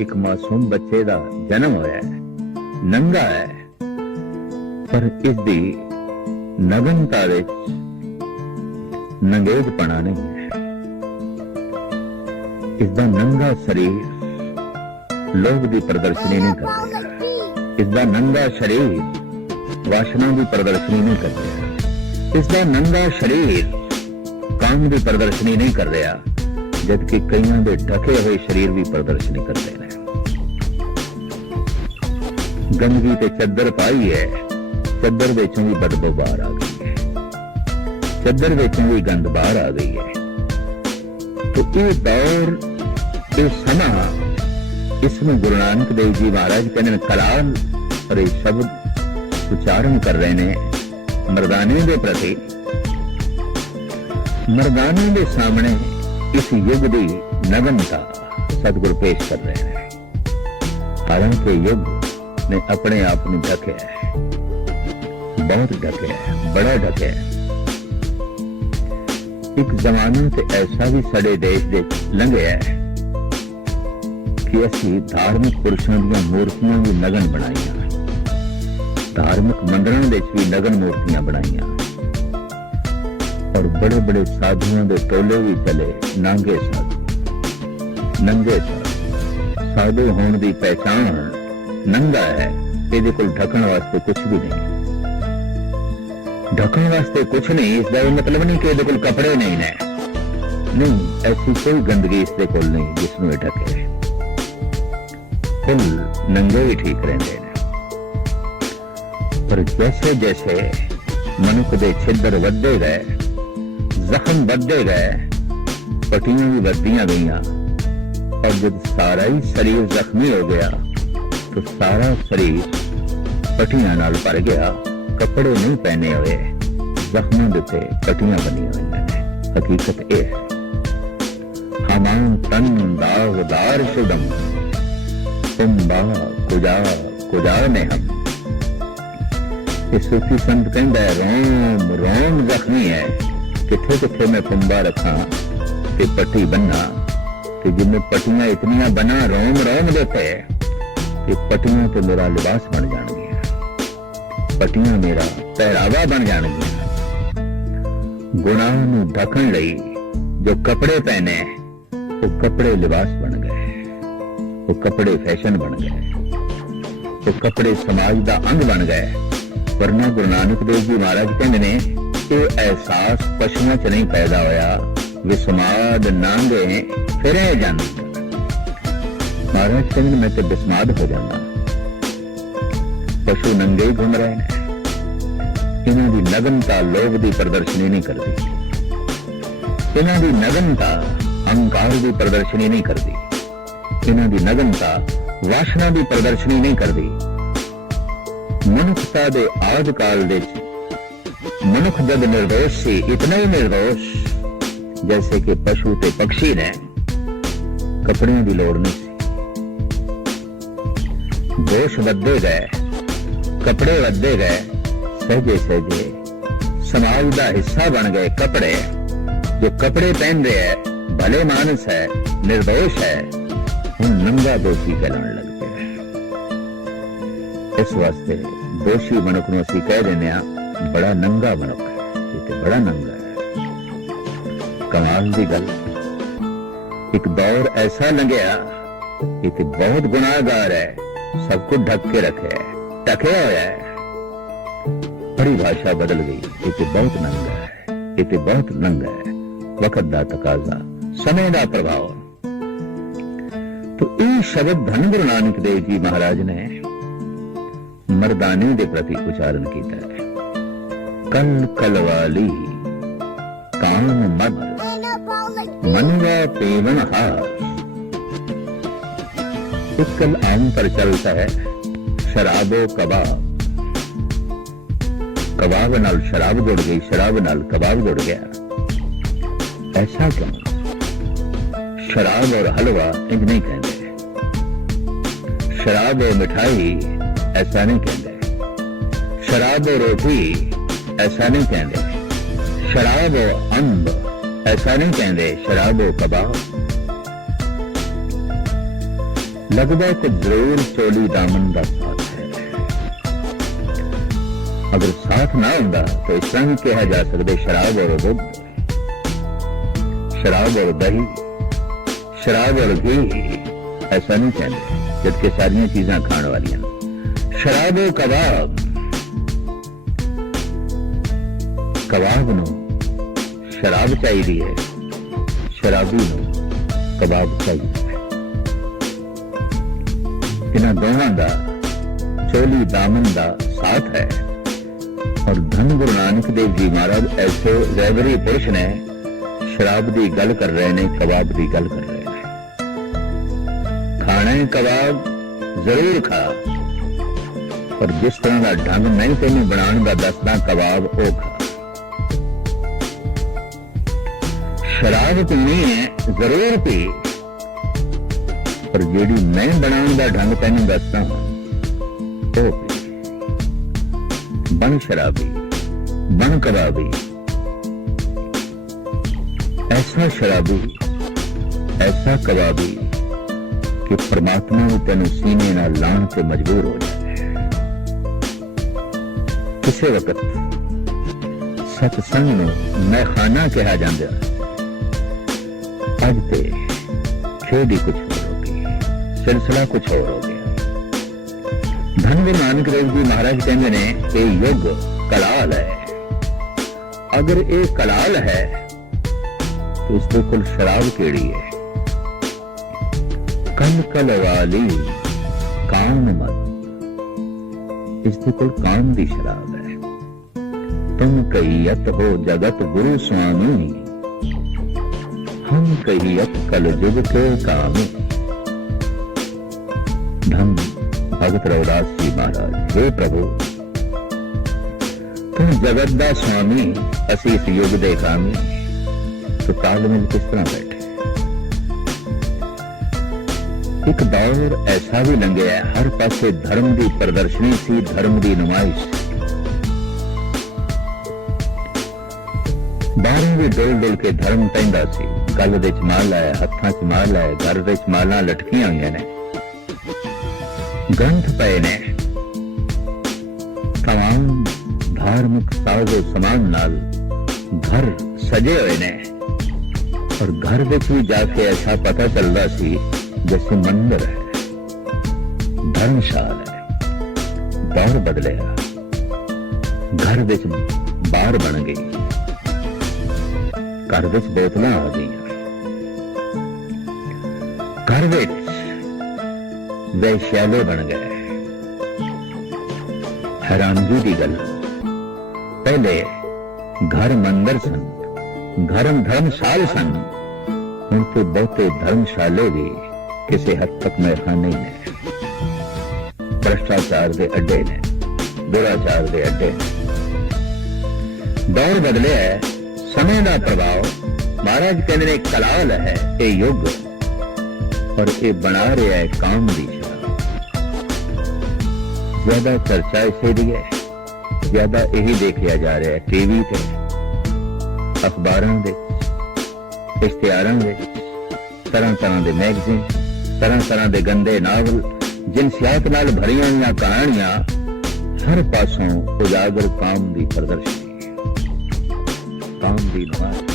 ਇੱਕ ਮਾਸੂਮ ਬੱਚੇ ਦਾ ਜਨਮ ਹੋਇਆ ਹੈ, ਨੰਗਾ ਹੈ। ਪਰ ਇਸ ਦੀ ਨਗਨਤਾ ਵਿੱਚ ਨੰਗੇਜਪਣਾ ਨਹੀਂ ਹੈ। ਇਸ ਦਾ ਨੰਗਾ ਸਰੀਰ ਲੋਭ ਦੀ ਪ੍ਰਦਰਸ਼ਨੀ ਨਹੀਂ ਕਰਦਾ ਇਸ ਦਾ ਨੰਗਾ ਸਰੀਰ ਵਾਸ਼ਨਾ ਦੀ ਪ੍ਰਦਰਸ਼ਨੀ ਨਹੀਂ ਕਰਦਾ ਇਸ ਦਾ ਨੰਗਾ ਸਰੀਰ ਕਾਮ ਦੀ ਪ੍ਰਦਰਸ਼ਨੀ ਨਹੀਂ ਕਰ ਰਿਹਾ, ਜਦਕਿ ਕਈਆਂ ਦੇ ਢਕੇ ਹੋਏ ਸਰੀਰ ਵੀ ਪ੍ਰਦਰਸ਼ਨੀ ਕਰਦੇ ਨੇ। ਗੰਦਗੀ ਤੇ ਚੱਦਰ ਪਾਈ ਹੈ। ਚੱਦਰ ਵਿੱਚੋਂ ਵੀ ਬਦਬੂ ਬਾਹਰ ਆ ਗਈ ਹੈ। ਚੱਦਰ ਵਿੱਚੋਂ ਵੀ ਗੰਦ ਬਾਹਰ ਆ ਗਈ ਹੈ। ਤੇ ਇਹ ਦੌਰ ਇਹ ਸਮਾਂ ਇਸ ਨੂੰ ਗੁਰੂ ਨਾਨਕ ਦੇਵ ਜੀ ਮਹਾਰਾਜ ਕਹਿੰਦੇ ਨੇ, ਕਲਾਮ ਔਰ ਇਹ ਸ਼ਬਦ ਉਚਾਰਨ ਕਰ ਰਹੇ ਨੇ ਮਰਦਾਨੇ ਦੇ ਪ੍ਰਤੀ। ਮਰਦਾਨੇ ਦੇ ਸਾਹਮਣੇ ਇਸ ਯੁੱਗ ਦੀ ਨਗਨਤਾ ਸਤਿਗੁਰ ਪੇਸ਼ ਕਰ ਰਹੇ ਨੇ। ਹਾਲਾਂਕਿ ਯੁੱਗ ਨੇ ਆਪਣੇ ਆਪ ਨੂੰ ਢਕਿਆ ਹੈ। ਬਹੁਤ ਢਕਿਆ ਹੈ, ਬੜਾ ਢਕਿਆ ਹੈ। ਇੱਕ ਜ਼ਮਾਨਾ ਤੇ ਐਸਾ ਵੀ ਸਾਡੇ ਦੇਸ਼ ਦੇ ਲੰਘਿਆ ਹੈ ਕਿ ਅਸੀਂ ਧਾਰਮਿਕ ਪੁਰਸ਼ਾਂ ਦੀਆਂ ਮੂਰਤੀਆਂ ਵੀ ਨਗਨ ਬਣਾਈਆਂ ਧਾਰਮਿਕ ਮੰਦਰਾਂ ਵਿੱਚ ਵੀ ਨਗਨ ਮੂਰਤੀਆਂ ਬਣਾਈਆਂ ਔਰ ਬੜੇ ਬੜੇ ਸਾਧੂਆਂ ਦੇ ਟੋਲੇ ਵੀ ਚਲੇ, ਨਾਂਗੇ ਸਾਧੂ। ਨੰਗੇ ਸਾਧੂ। ਸਾਧੂ ਹੋਣ ਦੀ ਪਹਿਚਾਣ ਨੰਗਾ ਹੈ ਇਹਦੇ ਕੋਲ ਢਕਣ ਵਾਸਤੇ ਕੁਝ ਵੀ ਨਹੀਂ ਢਕਣ ਵਾਸਤੇ ਕੁਝ ਨਹੀਂ ਇਸ ਦਾ ਇਹ ਮਤਲਬ ਨਹੀਂ ਕਿ ਇਹਦੇ ਕੋਲ ਕੱਪੜੇ ਨਹੀਂ ਨੇ ਨਹੀਂ ਐਸੀ ਕੋਈ ਗੰਦਗੀ ਇਸ ਦੇ ਕੋਲ ਨਹੀਂ ਜਿਸ ਨੂੰ ਇਹ ਢਕੇ ਫੁੱਲ ਨੰਗੇ ਹੀ ਠੀਕ ਰਹਿੰਦੇ ਨੇ ਪਰ ਜੈਸੇ ਜੈਸੇ ਮਨੁੱਖ ਦੇ ਛਿੱਦਰ ਵੱਧਦੇ ਗਏ ਜ਼ਖਮ ਵੱਧਦੇ ਗਏ ਪਟੀਆਂ ਵੀ ਵੱਧਦੀਆਂ ਗਈਆਂ ਔਰ ਜਦ ਸਾਰਾ ਹੀ ਸਰੀਰ ਜ਼ਖਮੀ ਹੋ ਗਿਆ ਤਾਂ ਸਾਰਾ ਸਰੀਰ ਪਟੀਆਂ ਨਾਲ ਭਰ ਗਿਆ ਕੱਪੜੇ ਨਹੀਂ ਪਹਿਨੇ ਹੋਏ ਜ਼ਖਮਾਂ ਦੇ ਉੱਤੇ ਪਟੀਆਂ ਬਣੀਆਂ ਹੋਈਆਂ ਨੇ ਹਕੀਕਤ ਇਹ ਹੈ ਹਮਾਂ ਤਨ ਦਾਗਦਾਰ ਸ਼ੁਦਮ ਕੁੰਬਾ ਕੁਜਾ ਕੁਜਾ ਨੇ ਹਮ ਇਹ ਸੂਫੀ ਸੰਤ ਕਹਿੰਦਾ ਹੈ ਰੋਮ ਰੋਮ ਜ਼ਖਮੀ ਹੈ ਕਿੱਥੇ ਕਿੱਥੇ ਮੈਂ ਕੁੰਬਾ ਰੱਖਾਂ ਤੇ ਪੱਟੀ ਬੰਨਾ ਕਿ ਜਿੰਨੇ ਪੱਟੀਆਂ ਇਤਨੀਆਂ ਬਣਾ ਰੋਮ ਰੋਮ ਦੇ ਤੇ ਕਿ ਪੱਟੀਆਂ ਤੇ ਮੇਰਾ ਲਿਬਾਸ ਬਣ ਜਾਣਗੀਆਂ। ਪੱਟੀਆਂ ਮੇਰਾ ਪਹਿਰਾਵਾ ਬਣ ਜਾਣਗੀਆਂ। ਗੁਨਾਹ ਨੂੰ ਢਕਣ ਲਈ ਜੋ ਕੱਪੜੇ ਪਹਿਨੇ, ਉਹ ਕੱਪੜੇ ਲਿਬਾਸ ਬਣ ਗਏ। ਉਹ ਕੱਪੜੇ ਫੈਸ਼ਨ ਬਣ ਗਏ। ਉਹ ਕੱਪੜੇ ਸਮਾਜ ਦਾ ਅੰਗ ਬਣ ਗਏ। ਵਰਨਾ ਗੁਰੂ ਨਾਨਕ ਦੇਵ ਜੀ ਮਹਾਰਾਜ ਕਹਿੰਦੇ ਨੇ ਇਹ ਅਹਿਸਾਸ ਪਸ਼ੂਆਂ 'ਚ ਨਹੀਂ ਪੈਦਾ ਹੋਇਆ। ਵਿਸਮਾਦ ਨਾਂਗੇ, ਫਿਰੇ ਜਾਂਦੇ। ਮਹਾਰਾਜ ਕਹਿੰਦੇ ਨੇ ਮੈਂ ਤੇ ਬਿਸਮਾਦ ਹੋ ਜਾਂਦਾ। ਪਸ਼ੂ ਨੰਗੇ ਹੀ ਘੁੰਮ ਰਹੇ ਨੇ। ਇਹਨਾਂ ਦੀ ਨਗਨਤਾ ਲੋਭ ਦੀ ਪ੍ਰਦਰਸ਼ਨੀ ਨਹੀਂ ਕਰਦੀ। ਇਹਨਾਂ ਦੀ ਨਗਨਤਾ ਹੰਕਾਰ ਦੀ ਪ੍ਰਦਰਸ਼ਨੀ ਨਹੀਂ ਕਰਦੀ। ਇਹਨਾਂ ਦੀ ਨਗਨਤਾ ਵਾਸ਼ਨਾ ਦੀ ਪ੍ਰਦਰਸ਼ਨੀ ਨਹੀਂ ਕਰਦੀ। ਮਨੁੱਖਤਾ ਦੇ ਆਦ ਕਾਲ ਦੇ ਮਨੁੱਖ ਜਦ ਨਿਰਦੋਸ਼ ਸੀ, ਇਤਨਾ ਹੀ ਨਿਰਦੋਸ਼, ਜੈਸੇ ਕਿ ਪਸ਼ੂ ਤੇ ਪੰਛੀ ਨੇ। ਕੱਪੜਿਆਂ ਦੀ ਲੋੜ ਨਹੀਂ ਸੀ ਦੋਸ਼ ਵੱਧਦੇ ਗਏ, ਕੱਪੜੇ ਵੱਧਦੇ ਗਏ, ਸਹਜੇ ਸਹਜੇ ਸਮਾਜ ਦਾ ਹਿੱਸਾ ਬਣ ਗਏ ਕੱਪੜੇ। ਜੋ ਕੱਪੜੇ ਪਹਿਨ ਰਿਹਾ ਹੈ ਭਲੇ ਮਾਨਸ ਹੈ ਨਿਰਦੋਸ਼ ਹੈ ਹੁਣ ਨੰਗਾ ਦੋਸ਼ੀ ਕਹਿਲਾਉਣ ਲੱਗ ਪਿਆ ਹੈ। ਇਸ ਵਾਸਤੇ ਦੋਸ਼ੀ ਮਨੁੱਖ ਨੂੰ ਅਸੀਂ ਕਹਿ ਦਿੰਦੇ ਆ ਬੜਾ ਨੰਗਾ ਮਨੁੱਖ ਹੈ ਇਹ ਤੇ ਬੜਾ ਨੰਗਾ ਹੈ ਕਮਾਲ ਦੀ ਗੱਲ। ਇੱਕ ਦੌਰ ਐਸਾ ਲੰਘਿਆ ਸਭ ਕੁਝ ਢੱਕ ਕੇ ਰੱਖਿਆ ਹੈ ਢਕਿਆ ਹੋਇਆ ਹੈ ਬੜੀ ਭਾਸ਼ਾ ਬਦਲ ਗਈ ਇਹ ਤੇ ਬਹੁਤ ਨੰਗਾ ਹੈ ਇਹ ਤੇ ਬਹੁਤ ਨੰਗਾ ਹੈ ਵਕਤ ਦਾ ਤਕਾਜ਼ਾ ਸਮੇਂ ਦਾ ਪ੍ਰਭਾਵ ਤੋ ਇਹ ਸ਼ਬਦ ਧੰਨ ਗੁਰੂ ਨਾਨਕ ਦੇਵ ਜੀ ਮਹਾਰਾਜ ਨੇ ਮਰਦਾਨੇ ਦੇ ਪ੍ਰਤੀ ਉਚਾਰਨ ਕੀਤਾ ਹੈ ਕਲ ਕਲਵਾਲੀ ਕਾਮ ਮਦ ਮਨਵਾ ਪੇਵਨ ਹਾਰ ਇੱਕ ਕਲ ਆਮ ਪਰ ਚਲਤਾ ਹੈ ਸ਼ਰਾਬੋ ਕਬਾਬ ਕਬਾਬ ਨਾਲ ਸ਼ਰਾਬ ਜੁੜ ਗਈ ਸ਼ਰਾਬ ਨਾਲ ਕਬਾਬ ਜੁੜ ਗਿਆ ਐਸਾ ਕਿਉਂ ਸ਼ਰਾਬ ਔਰ ਹਲਵਾ ਇੰਜ ਨਹੀਂ ਕਹਿੰਦੇ ਸ਼ਰਾਬ ਔਰ ਮਿਠਾਈ ਐਸਾ ਨਹੀਂ ਕਹਿੰਦੇ ਸ਼ਰਾਬ ਔਰ ਰੋਟੀ ਐਸਾ ਨਹੀਂ ਕਹਿੰਦੇ ਸ਼ਰਾਬ ਔਰ ਅੰਬ ਐਸਾ ਨਹੀਂ ਕਹਿੰਦੇ ਸ਼ਰਾਬ ਔਰ ਲੱਗਦਾ ਹੈ ਕਿ ਦਰੇਲ ਚੋਲੀ ਦਾਮਨ ਦਾ ਸਾਥ ਹੈ। ਅਗਰ ਸਾਥ ਨਾ ਹੁੰਦਾ, ਤਾਂ ਇਸ ਤਰ੍ਹਾਂ ਕਿਹਾ ਜਾ ਸਕਦਾ ਸ਼ਰਾਬ ਔਰ ਦੁੱਧ। ਸ਼ਰਾਬ ਔਰ ਦਹੀਂ, ਸ਼ਰਾਬ ਔਰ ਘੀ, ਐਸਾ ਨਹੀਂ ਕਹਿੰਦੇ ਜਦ ਕਿ ਸਾਰੀਆਂ ਚੀਜ਼ਾਂ ਖਾਣ ਵਾਲੀਆਂ। ਸ਼ਰਾਬ ਔਰ ਕਬਾਬ। ਕਬਾਬ ਨੂੰ ਸ਼ਰਾਬ ਚਾਹੀਦੀ ਹੈ, ਸ਼ਰਾਬੀ ਨੂੰ ਕਬਾਬ ਚਾਹੀਦਾ ਇਹਨਾਂ ਦੋਵਾਂ ਦਾ ਚੋਲੀ ਦਾਮਨ ਦਾ ਸਾਥ ਹੈ। ਔਰ ਧੰਨ ਗੁਰੂ ਨਾਨਕ ਦੇਵ ਜੀ ਮਹਾਰਾਜ ਐਸੇ ਰਹਿਬਰੀ ਪੁਰਸ਼ ਨੇ ਸ਼ਰਾਬ ਦੀ ਗੱਲ ਕਰ ਰਹੇ ਨੇ, ਕਬਾਬ ਦੀ ਗੱਲ ਕਰ ਰਹੇ ਨੇ। ਖਾਣਾ ਕਬਾਬ, ਜ਼ਰੂਰ ਖਾ। ਪਰ ਜਿਸ ਤਰ੍ਹਾਂ ਦਾ ਢੰਗ ਨਹੀਂ ਤੈਨੂੰ ਬਣਾਉਣ ਦਾ ਦੱਸਦਾ, ਕਬਾਬ ਉਹ ਖਾ। ਸ਼ਰਾਬ ਪੀਣੀ ਹੈ, ਜ਼ਰੂਰ ਪੀ। ਪਰ ਜਿਹੜੀ ਮੈਂ ਬਣਾਉਣ ਦਾ ਢੰਗ ਤੈਨੂੰ ਦੱਸਦਾ ਉਹ ਬਣ ਸ਼ਰਾਬੀ, ਬਣ ਕਬਾਬੀ। ਐਸਾ ਸ਼ਰਾਬੀ, ਐਸਾ ਕਬਾਬੀ ਕਿ ਪ੍ਰਮਾਤਮਾ ਨੂੰ ਤੈਨੂੰ ਸੀਨੇ ਨਾਲ ਲਾਣ ਤੇ ਮਜਬੂਰ ਹੋ ਜਾਏ ਕਿਸੇ ਵਕਤ ਸਤਸੰਗ ਨੂੰ ਮੈਂ ਖਾਨਾ ਕਿਹਾ ਜਾਂਦਾ, ਅੱਜ ਤੇ ਖੇਡੀ ਕੁਛ सिलसिला कुछ और हो गया धन में नानक देव जी महाराज कहते ने ये युग कलाल है अगर ये कलाल है तो उसके कुल शराब केड़ी है कल कल वाली कान मत इसके कुल कान दी शराब है तुम कहियत हो जगत गुरु स्वामी हम कहियत कल युग के कामी ਰਾਗਤਰਾਉਦਾਸ ਜੀ ਮਹਾਰਾਜ हे ਪ੍ਰਭੂ ਤੂੰ ਜਗਤ ਦਾ ਸਵਾਮੀ ਅਸੀਂ ਇਸ ਯੁੱਗ ਦੇ ਕਾਮੀ ਤੂੰ ਤਾਲ ਮਿਲ ਕਿਸ ਤਰ੍ਹਾਂ ਬੈਠੇ ਇੱਕ ਦੌਰ ਐਸਾ ਵੀ ਲੰਘਿਆ ਹਰ ਪਾਸੇ ਧਰਮ ਦੀ ਪ੍ਰਦਰਸ਼ਨੀ ਸੀ ਧਰਮ ਦੀ ਨਮਾਇਸ਼ ਬਾਰੇ ਵੀ ਡੋਲ ਡੋਲ ਕੇ ਧਰਮ ਪੈਂਦਾ ਸੀ ਗੱਲ ਦੇ ਚ ਮਾਲ ਆਇਆ ਹੱਥਾਂ ਚ ਮਾਲ ਆਇਆ ਘਰ ਦੇ ਚ ਮਾਲਾਂ ਲਟਕੀਆਂ ਹੋਈਆਂ ਨੇ ગ્રંથ પયને તમામ ધાર્મિક સાજો સમાન ਨਾਲ ઘર સજે ਹੋਏ ਨੇ ਔਰ ਘਰ ਵਿੱਚ ਵੀ ਜਾ ਕੇ ਐਸਾ ਪਤਾ ਚੱਲਦਾ ਸੀ ਜਿਵੇਂ ਮੰਦਰ ਹੈ ਧਰਮਸ਼ਾਲਾ ਹੈ ਦੌਰ ਬਦਲੇਗਾ ਘਰ ਵਿੱਚ ਬਾਹਰ ਬਣ ਗਈ ਘਰ ਵਿੱਚ ਬੋਤਲਾਂ ਆ ਗਈਆਂ ਘਰ ਵਿੱਚ ਵੈਸ਼ਿਆਲੇ ਬਣ ਗਏ। ਹੈਰਾਨਗੀ ਦੀ ਗੱਲ। ਪਹਿਲੇ ਘਰ ਮੰਦਰ ਸਨ, ਧਰਮ ਧਰਮਸ਼ਾਲ ਸਨ। ਹੁਣ ਤੇ ਬਹੁਤੇ ਧਰਮਸ਼ਾਲੇ ਵੀ ਕਿਸੇ ਹੱਦ ਤੱਕ ਮੈਖਾਨੇ ਨੇ। ਭ੍ਰਸ਼ਟਾਚਾਰ ਦੇ ਅੱਡੇ ਨੇ, ਦੁਰਾਚਾਰ ਦੇ ਅੱਡੇ ਨੇ। ਦੌਰ ਬਦਲਿਆ ਹੈ, ਸਮੇਂ ਦਾ ਪ੍ਰਭਾਵ। ਮਹਾਰਾਜ ਕਹਿੰਦੇ ਨੇ, ਕਲਾਲ ਹੈ, ਇਹ ਯੁੱਗ। ਪਰ ਇਹ ਬਣਾ ਰਿਹਾ ਹੈ ਕਾਮ ਦੀ ਸ਼ਰਾਬ ਜ਼ਿਆਦਾ ਚਰਚਾ ਇਸੇ ਦੀ ਹੈ। ਜ਼ਿਆਦਾ ਇਹੀ ਦੇਖਿਆ ਜਾ ਰਿਹਾ ਹੈ ਟੀਵੀ ਅਖਬਾਰਾਂ ਦੇ, ਇਸ਼ਤਿਹਾਰਾਂ ਦੇ ਤਰ੍ਹਾਂ ਤਰ੍ਹਾਂ ਦੇ ਮੈਗਜ਼ੀਨ ਤਰ੍ਹਾਂ ਤਰ੍ਹਾਂ ਦੇ ਗੰਦੇ ਨਾਵਲ ਜਿਨਸੀਅਤ ਨਾਲ ਭਰੀਆਂ ਹੋਈਆਂ ਕਹਾਣੀਆਂ ਹਰ ਪਾਸੋਂ ਉਜਾਗਰ ਕਾਮ ਦੀ ਪ੍ਰਦਰਸ਼ਨੀ ਕਾਮ ਦੀ ਨਮਾਜ਼।